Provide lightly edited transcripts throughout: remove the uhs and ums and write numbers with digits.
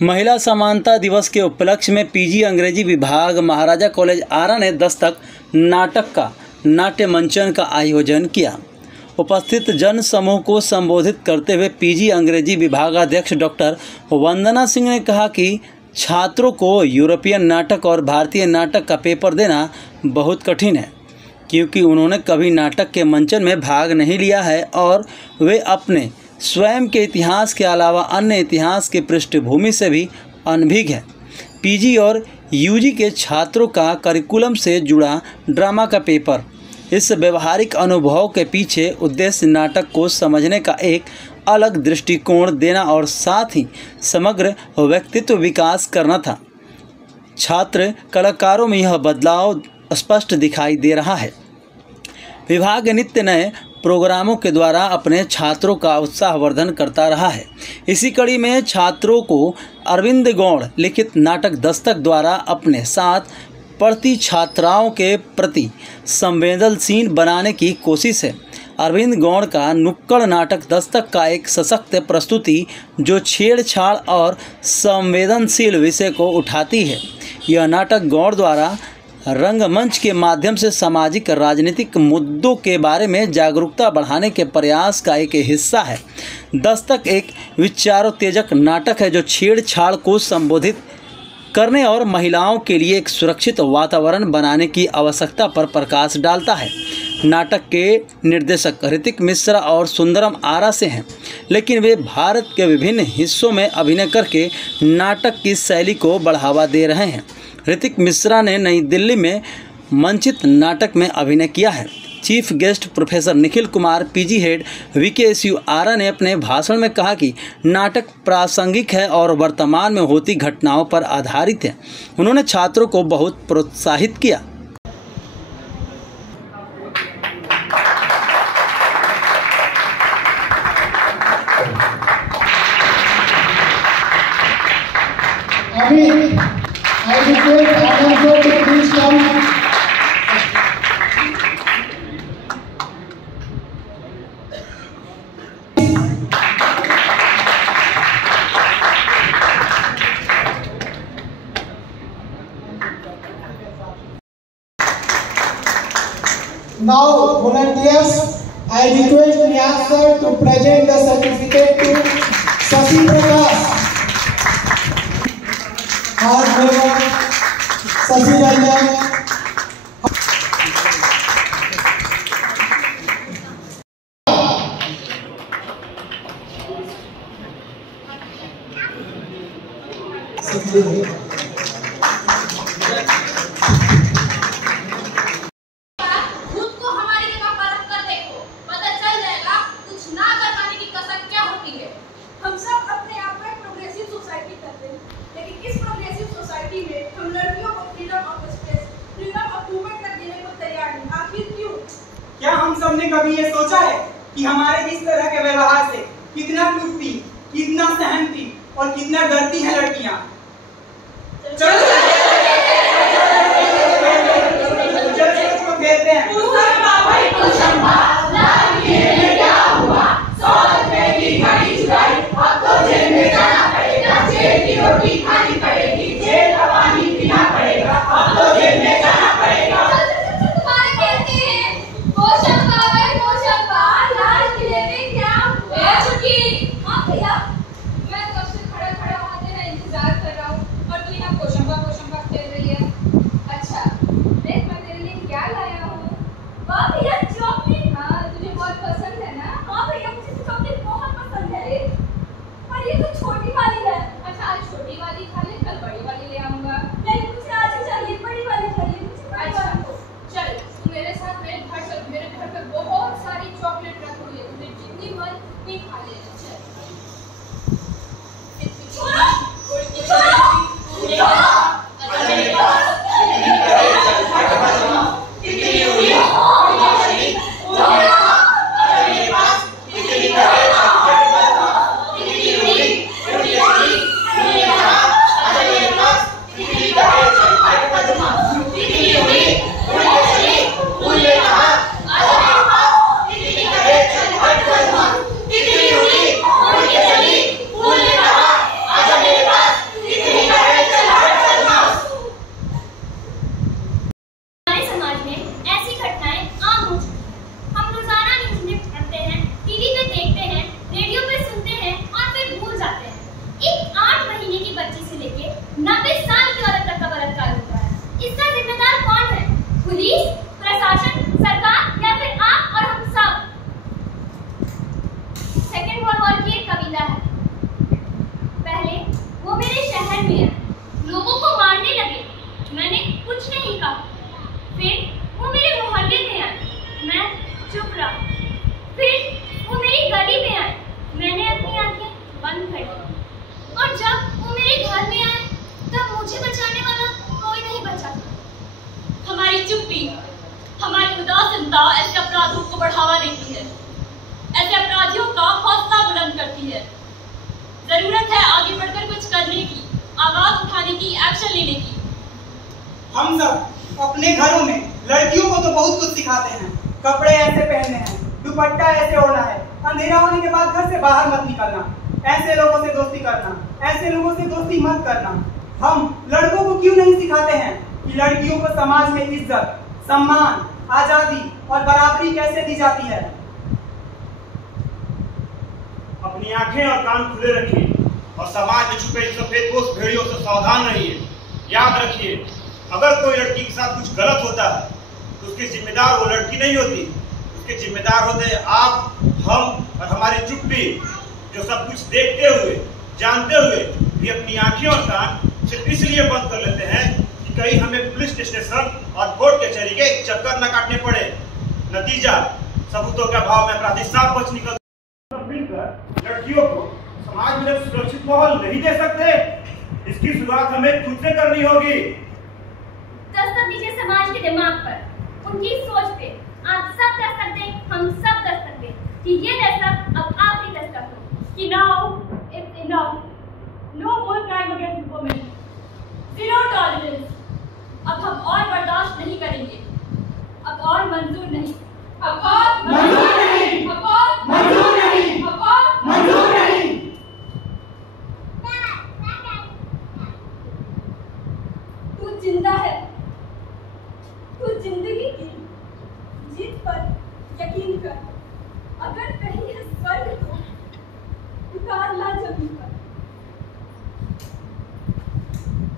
महिला समानता दिवस के उपलक्ष्य में पीजी अंग्रेजी विभाग महाराजा कॉलेज आरा ने दस्तक नाटक का नाट्य मंचन का आयोजन किया। उपस्थित जन समूह को संबोधित करते हुए पीजी अंग्रेजी विभागाध्यक्ष डॉक्टर वंदना सिंह ने कहा कि छात्रों को यूरोपियन नाटक और भारतीय नाटक का पेपर देना बहुत कठिन है, क्योंकि उन्होंने कभी नाटक के मंचन में भाग नहीं लिया है और वे अपने स्वयं के इतिहास के अलावा अन्य इतिहास की पृष्ठभूमि से भी अनभिज्ञ हैं। पीजी और यूजी के छात्रों का करिकुलम से जुड़ा ड्रामा का पेपर इस व्यवहारिक अनुभव के पीछे उद्देश्य नाटक को समझने का एक अलग दृष्टिकोण देना और साथ ही समग्र व्यक्तित्व विकास करना था। छात्र कलाकारों में यह बदलाव स्पष्ट दिखाई दे रहा है। विभाग नित्य नए प्रोग्रामों के द्वारा अपने छात्रों का उत्साहवर्धन करता रहा है। इसी कड़ी में छात्रों को अरविंद गौड़ लिखित नाटक दस्तक द्वारा अपने साथ पढ़ती छात्राओं के प्रति संवेदनशील बनाने की कोशिश है। अरविंद गौड़ का नुक्कड़ नाटक दस्तक का एक सशक्त प्रस्तुति जो छेड़छाड़ और संवेदनशील विषय को उठाती है। यह नाटक गौड़ द्वारा रंगमंच के माध्यम से सामाजिक राजनीतिक मुद्दों के बारे में जागरूकता बढ़ाने के प्रयास का एक हिस्सा है। दस्तक एक विचारोत्तेजक नाटक है जो छेड़छाड़ को संबोधित करने और महिलाओं के लिए एक सुरक्षित वातावरण बनाने की आवश्यकता पर प्रकाश डालता है। नाटक के निर्देशक ऋतिक मिश्रा और सुंदरम आरा से हैं, लेकिन वे भारत के विभिन्न हिस्सों में अभिनय करके नाटक की शैली को बढ़ावा दे रहे हैं। ऋतिक मिश्रा ने नई दिल्ली में मंचित नाटक में अभिनय किया है। Chief guest professor Nikhil Kumar PG head VKSU Ara ने अपने भाषण में कहा कि नाटक प्रासंगिक है और वर्तमान में होती घटनाओं पर आधारित है। उन्होंने छात्रों को बहुत प्रोत्साहित किया। I request Anand to please come. Now, volunteers, I request Niyaz sir to present the certificate to Sasi Prakash. Our member Sasi Ranjan. खुद को हमारी जगह पर रख कर देखो, पता चल जाएगा कुछ ना कर पाने की कसक क्या होती है। हम सब अपने आप में प्रोग्रेसिव सोसाइटी करते हैं, लेकिन इस प्रोग्रेसिव सोसाइटी में हम लड़कियों को freedom of space, freedom of movement तक देने को तैयार नहीं। आखिर क्यों? क्या हम सब ने कभी ये सोचा है कि हमारे इस तरह के व्यवहार से कितना टूटती, कितना सहनती और कितना डरती हैं लड़कियां? मैं कब से खड़ा खड़ा वहां तेरा इंतजार कर रहा हूँ और तू यहाँ कोशंबा मेरे घर में आए तब मुझे बचाने वाला कोई नहीं बचा। हमारी चुप्पी, हमारी उदासीनता ऐसे अपराधों को बढ़ावा देती है, ऐसे अपराधियों का हौसला बुलंद करती है। जरूरत है आगे बढ़कर कुछ करने की, आवाज उठाने की, एक्शन लेने की। हम सब अपने घरों में लड़कियों को तो बहुत कुछ सिखाते हैं, कपड़े ऐसे पहनने हैं, दुपट्टा ऐसे ओढ़ना है, अंधेरा होने के बाद घर से बाहर मत निकलना, ऐसे लोगों से दोस्ती करना, ऐसे लोगों से दोस्ती मत करना। हम लड़कों को क्यों नहीं सिखाते हैं कि लड़कियों को समाज में इज्जत, सम्मान, आजादी और बराबरी कैसे दी जाती है। अपनी आंखें और कान खुले रखिए और समाज में छुपे इन सफेदपोश भेड़ियों से सावधान रहिए। याद रखिए, अगर कोई लड़की के साथ कुछ गलत होता है तो उसकी जिम्मेदार वो लड़की नहीं होती, उसके जिम्मेदार होते हैं आप, हम और हमारी चुप्पी, जो सब कुछ देखते हुए, जानते हुए भी अपनी आंखें और कान सिर्फ इसलिए बंद कर लेते हैं कि कहीं हमें पुलिस स्टेशन और कोर्ट कचहरी के चक्कर न काटने पड़े। नतीजा, सबूतों के अभाव में अपराधी साफ बच निकल। मिलकर लड़कियों को समाज में सुरक्षित माहौल नहीं दे सकते, इसकी शुरुआत हमें खुद से करनी होगी। दस्तक दीजिए समाज के दिमाग पर, उनकी सोच पे। आप सब दस्तक दें, हम सब दस्तक दें कि ये दस्तक अब आखिरी दस्तक हो कि now it's enough, no more crime against women, zero tolerance. अब हम और बर्दाश्त नहीं करेंगे, अब और मंजूर नहीं, अब और मंजूर नहीं, अब और मंजूर नहीं, अब और मंजूर नहीं। तू जिंदा है, तू जिंदगी की जीत पर यकीन कर। अगर कहीं है स्वर्ग तो उतार ला जमीन पर।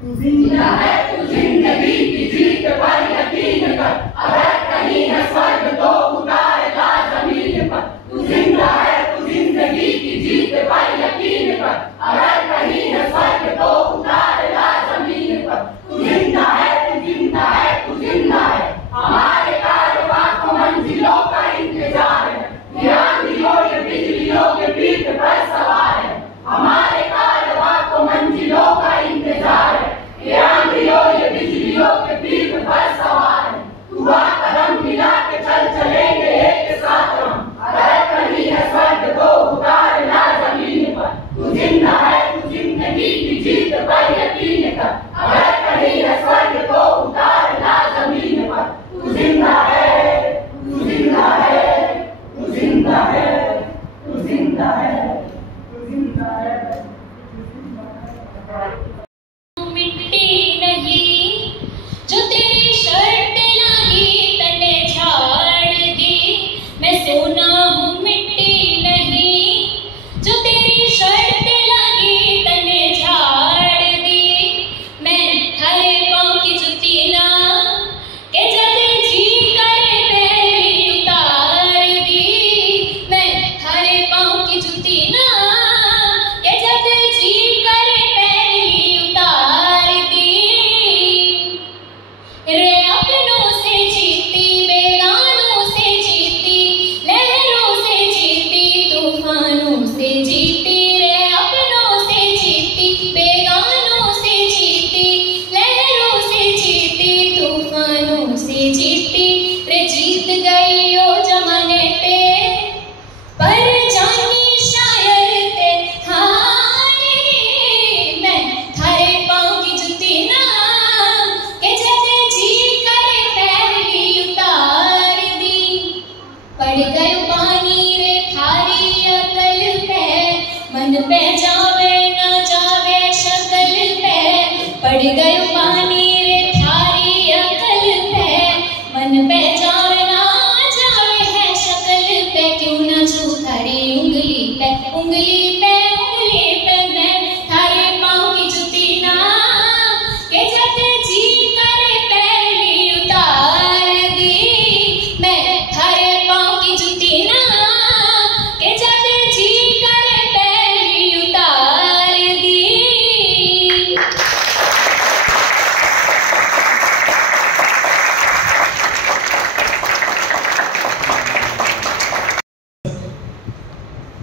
तू जिंदा है, तू जिंदगी की जीत पर यकीन कर। अगर कहीं है स्वर्ग तो उतार ला जमीन पर। तू जिंदा है, तू जिंदगी की जीत पर यकीन कर। अगर कहीं है स्वर्ग तो उतार ला जमीन पर। तू जिंदा है, तू जिंदा है, तू जिंदा है। हमारे कारवां को मंजिलों का इंतजार है, ये आंधियों ये बिजलियों के पीठ पर सवार है। हमारे कारवां को मंजिलों का इंतजार है, ये आंधियों ये बिजलियों के पीठ पर सवार है। तू कदम मिला के चल चलेंगे एक साथ हम। अगर कहीं है स्वर्ग तो उतार ला जमीन पर। तू जिंदा है, तू जिंदगी की जीत पर यकीन कर। अगर कहीं है स्वर्ग तो उतार ला जमीन पर। तू जिंदा है, तू जिंदा है, तू जिंदा है, तू जिंदा है, तू जिंदा है, तू जिंदा है। मिट्टी नहीं जो तेरी शर्ट लागी तने झाड़ दी, मैं सोना हूँ मिट्टी नहीं जो तेरी शर्ट लागी तने झाड़ दी। मैं हरे पाँव की जुती ना के जब जी करे पहली उतार दी। मैं हरे पाँव की जुती ना के जब जी करे पहली उतार दी। रे अपनों से जीती, बेगानों से जीती, लहरों से जीती, तूफानों से जीती। रे अपनों से जीती, बेगानों से जीती, लहरों से जीती, तूफानों से जीती। रे जीत गई ओ जमाने पे पर जानी शायर ते हारे। मैं थारे पाँव की जुती ना के जब जी करे पहली उतार दी। पड़ गए पानी रे थारी अकल पे, मन पे जावे ना जावे शक्ल पे। पड़ गए पानी रे थारी अकल पे, मन पे जावे ना जावे है शक्ल पे। क्यों ना छू थारी उंगली पे, उंगली पे, उंगली पे। मैं थारे पाँव की जुती ना के जब जी करे पहली उतार दी। मैं थारे पाँव की जुती ना के जब जी करे पहली उतार दी।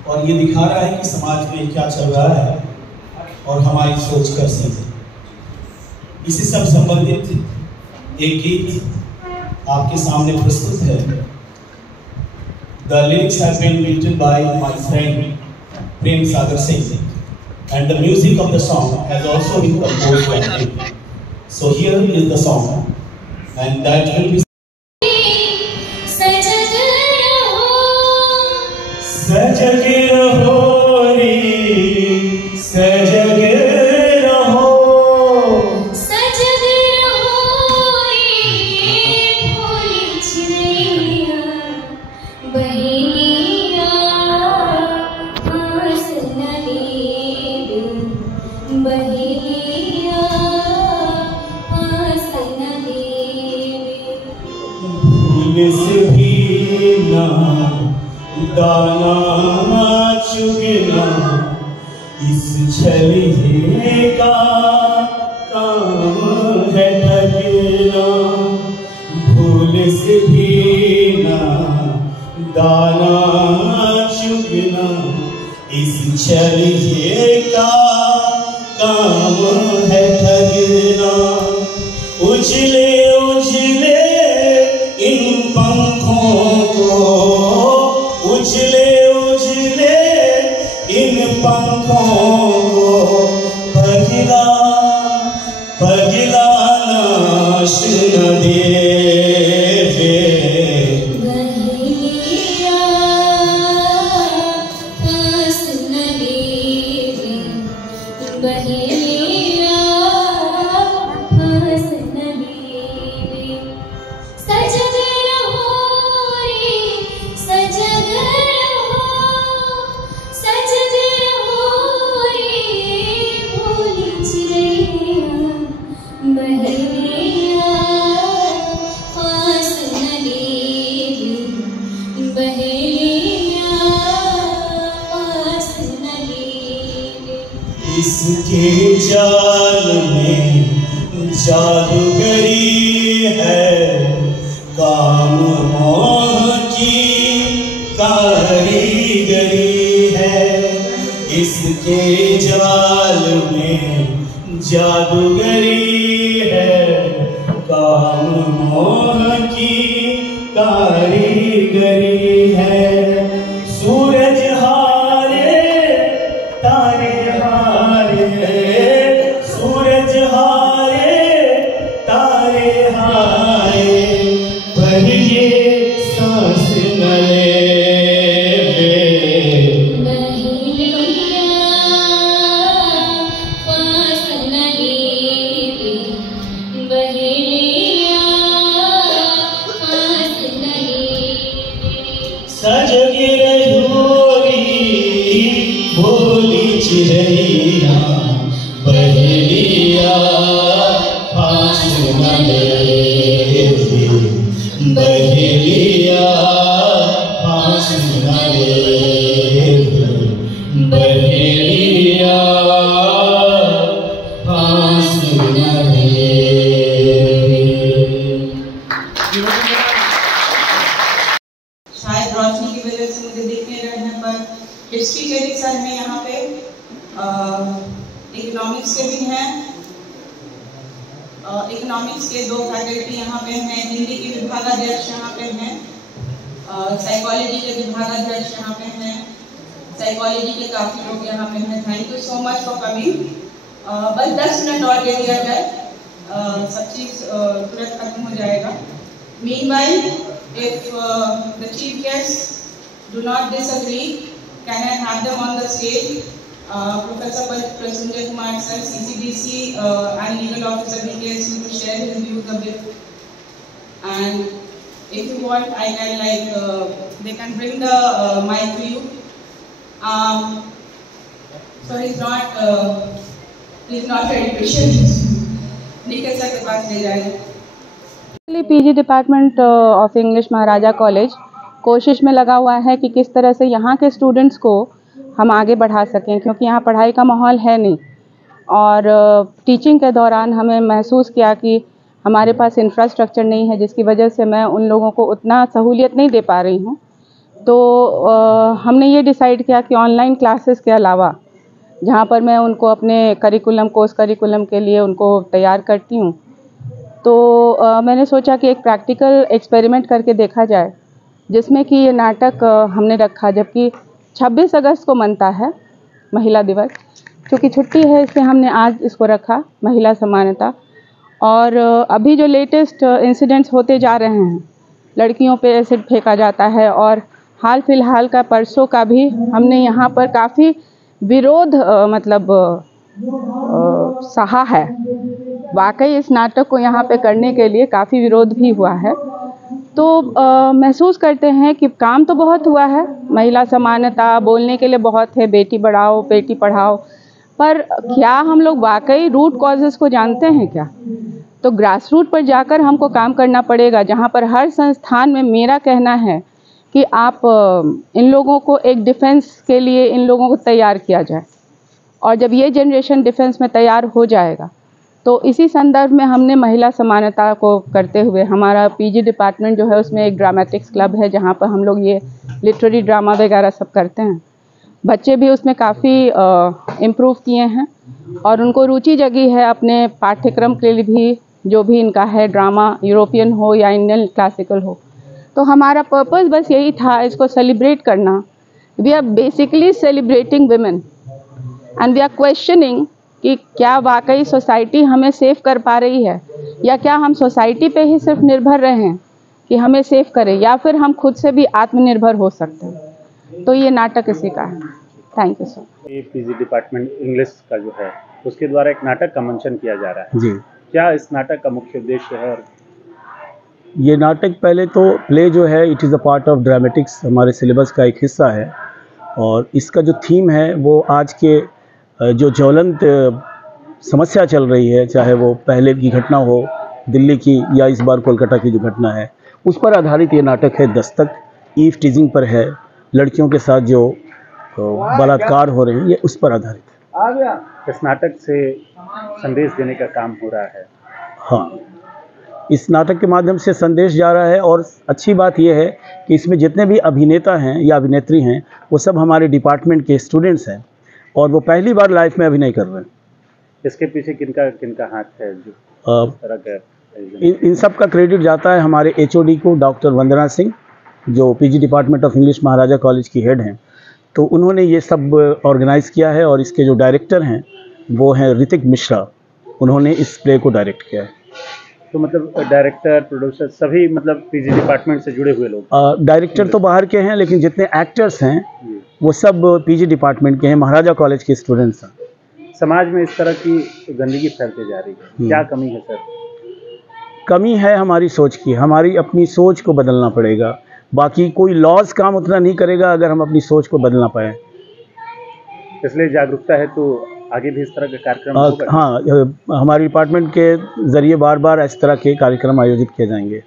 और ये दिखा रहा है कि समाज में क्या चल रहा है। और और हमारी सोच कर सीखे। इसी सब संबंधित एक गीत आपके सामने प्रस्तुत है। The lyrics have been written by my friend Prem Sagar Singh, and the music of the song has also been composed by him. So here is the song, and that will be सजग रहो रे सजग रहो सजग रहो रे भोली चिड़ैया बहेलिया फांस न ले बहेलिया फांस न ले भूल से भी ना दाना चुगना इस छलिए का काम है ठगना। भूल से भी ना दाना चुगना इस छलिए का काम है ठगना। उछले उछले इन पंखों को उछले उछले इन पंखों को पगला पगला नाश न देवे बहेलिया फांस न लेवे बहेलिया फांस न लेवे सजग रहो रे सजग रहो रे भोली चिड़ैया बहेलिया फांस न लेवे बहेलिया फांस न लेवे। इसके जाल में जादूगरी है काम मोह की कारीगरी है। इसके जाल में जादूगरी है काम मोह की कारीगरी है। सूरज हारे तारे हारे सूरज हारे तारे हारे पर ये सांस न लेवे बहेलिया फांस न लेवे बहेलिया फांस न लेवे सजग रहो रे भोली चिड़ैया बहेलिया फांस न लेवे बहेलिया फांस न लेवे बहेलिया फांस न लेवे। शायद रोशनी की वजह से मुझे दिख नहीं रहने पर हिस्ट्री के भी सर हैं यहाँ पे, इकोनॉमिक्स के भी हैं, इकोनॉमिक्स के 2 फैकल्टी यहाँ पे हैं, हिंदी के विभागाध्यक्ष यहाँ पे हैं, साइकोलॉजी के विभागाध्यक्ष यहाँ पे हैं, साइकोलॉजी के काफ़ी लोग यहाँ पे हैं। Thank you so much for coming. बस 10 मिनट और दे दिया जाए, सब चीज़ तुरंत खत्म हो जाएगा। Meanwhile, if the chief guests do not disagree, can I have them on the stage? Professor Prasunjay Kumar sir, CCDC and legal officer BKSU to share his views a bit. And if you want, I can they can bring the mic to you. So he's not very patient. Nikhil sir के पास ले जाएंगे। PG department of English Maharaja college कोशिश में लगा हुआ है कि किस तरह से यहाँ के स्टूडेंट्स को हम आगे बढ़ा सकें, क्योंकि यहाँ पढ़ाई का माहौल है नहीं। और टीचिंग के दौरान हमें महसूस किया कि हमारे पास इंफ्रास्ट्रक्चर नहीं है, जिसकी वजह से मैं उन लोगों को उतना सहूलियत नहीं दे पा रही हूँ। तो हमने ये डिसाइड किया कि ऑनलाइन क्लासेस के अलावा जहाँ पर मैं उनको अपने कोर्स करिकुलम के लिए उनको तैयार करती हूँ। तो मैंने सोचा कि एक प्रैक्टिकल एक्सपेरिमेंट करके देखा जाए, जिसमें कि ये नाटक हमने रखा, जबकि 26 अगस्त को मनता है महिला दिवस, क्योंकि छुट्टी है इसलिए हमने आज इसको रखा, महिला समानता। और अभी जो लेटेस्ट इंसिडेंट्स होते जा रहे हैं, लड़कियों पे एसिड फेंका जाता है, और हाल फिलहाल का परसों का भी हमने यहाँ पर काफ़ी विरोध सहा है। वाकई इस नाटक को यहाँ पे करने के लिए काफ़ी विरोध भी हुआ है। तो महसूस करते हैं कि काम तो बहुत हुआ है, महिला समानता बोलने के लिए बहुत है, बेटी बढ़ाओ बेटी पढ़ाओ, पर क्या हम लोग वाकई रूट कॉजेज़ को जानते हैं क्या? तो ग्रास रूट पर जाकर हमको काम करना पड़ेगा, जहाँ पर हर संस्थान में मेरा कहना है कि आप इन लोगों को एक डिफेंस के लिए इन लोगों को तैयार किया जाए। और जब ये जनरेशन डिफेंस में तैयार हो जाएगा, तो इसी संदर्भ में हमने महिला समानता को करते हुए, हमारा पीजी डिपार्टमेंट जो है उसमें एक ड्रामेटिक्स क्लब है, जहाँ पर हम लोग ये लिटरेरी ड्रामा वगैरह सब करते हैं। बच्चे भी उसमें काफ़ी इम्प्रूव किए हैं और उनको रुचि जगी है अपने पाठ्यक्रम के लिए भी, जो भी इनका है, ड्रामा यूरोपियन हो या इंडियन क्लासिकल हो। तो हमारा पर्पस बस यही था, इसको सेलिब्रेट करना। We are basically celebrating women and we are questioning कि क्या वाकई सोसाइटी हमें सेफ कर पा रही है, या क्या हम सोसाइटी पे ही सिर्फ निर्भर रहे हैं कि हमें सेफ करें, या फिर हम खुद से भी आत्मनिर्भर हो सकते हैं। तो ये नाटक इसी का है। Thank you sir. ये पीजी डिपार्टमेंट इंग्लिश का जो है उसके द्वारा एक नाटक का मंचन किया जा रहा है जी। क्या इस नाटक का मुख्य उद्देश्य है? और ये नाटक पहले तो प्ले जो है it is a part of dramatics, हमारे सिलेबस का एक हिस्सा है, और इसका जो थीम है वो आज के जो ज्वलंत समस्या चल रही है, चाहे वो पहले की घटना हो दिल्ली की या इस बार कोलकाता की जो घटना है, उस पर आधारित ये नाटक है। दस्तक ईव टीजिंग पर है, लड़कियों के साथ जो बलात्कार हो रहे हैं, ये उस पर आधारित है। इस नाटक से संदेश देने का काम हो रहा है। हाँ, इस नाटक के माध्यम से संदेश जा रहा है, और अच्छी बात यह है कि इसमें जितने भी अभिनेता हैं या अभिनेत्री हैं वो सब हमारे डिपार्टमेंट के स्टूडेंट्स हैं, और वो पहली बार लाइफ में अभिनय कर रहे हैं। इसके पीछे किनका हाथ है? जो तरह का इन सब का क्रेडिट जाता है हमारे HOD को, डॉक्टर वंदना सिंह, जो PG department of English Maharaja college की हेड हैं। तो उन्होंने ये सब ऑर्गेनाइज़ किया है, और इसके जो डायरेक्टर हैं वो हैं ऋतिक मिश्रा, उन्होंने इस प्ले को डायरेक्ट किया है। तो मतलब डायरेक्टर, प्रोड्यूसर सभी मतलब पीजी डिपार्टमेंट से जुड़े हुए लोग? डायरेक्टर तो बाहर के हैं, लेकिन जितने एक्टर्स हैं वो सब पीजी डिपार्टमेंट के हैं, महाराजा कॉलेज के स्टूडेंट्स हैं। समाज में इस तरह की गंदगी फैलते जा रही है, क्या कमी है सर? कमी है हमारी सोच की, हमारी अपनी सोच को बदलना पड़ेगा। बाकी कोई लॉज काम उतना नहीं करेगा अगर हम अपनी सोच को बदलना पाए। इसलिए जागरूकता है तो आगे भी इस तरह के कार्यक्रम होगा? हाँ, हमारे डिपार्टमेंट के ज़रिए बार बार इस तरह के कार्यक्रम आयोजित किए जाएंगे।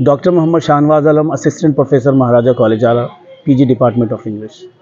Doctor Mohammad Shahnawaz Alam, assistant professor महाराजा कॉलेज आला, पीजी डिपार्टमेंट ऑफ इंग्लिश।